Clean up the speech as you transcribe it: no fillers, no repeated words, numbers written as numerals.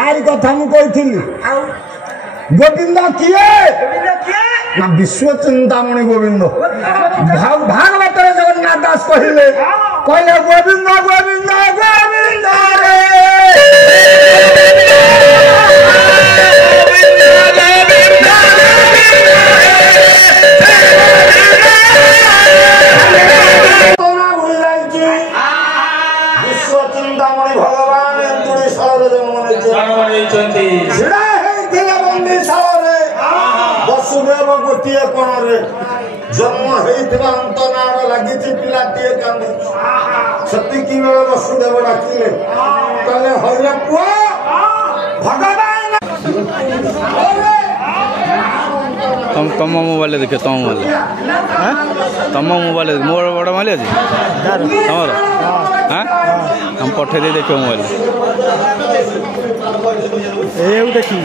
तारी कथा मु कही गोविंद किए ना विश्व चिंतामणि गोविंद भागवत जगन्नाथ दास कहले गोविंद गोविंद गोविंद रे विश्व चिंतामणि भगवान वसुदेव गोटे कोण जन्म होता अंतनाड़ लगी पिलाटे कांदे सेतिकी बेले वसुदेव डाकिले कहले हरे पुआ भगवान तम मोबाइल देखे तम मोबाइल तम मोबाइल मोर बड़ मोबाइल अच्छे तमर हाँ हम पठे दे देख मोबाइल देखी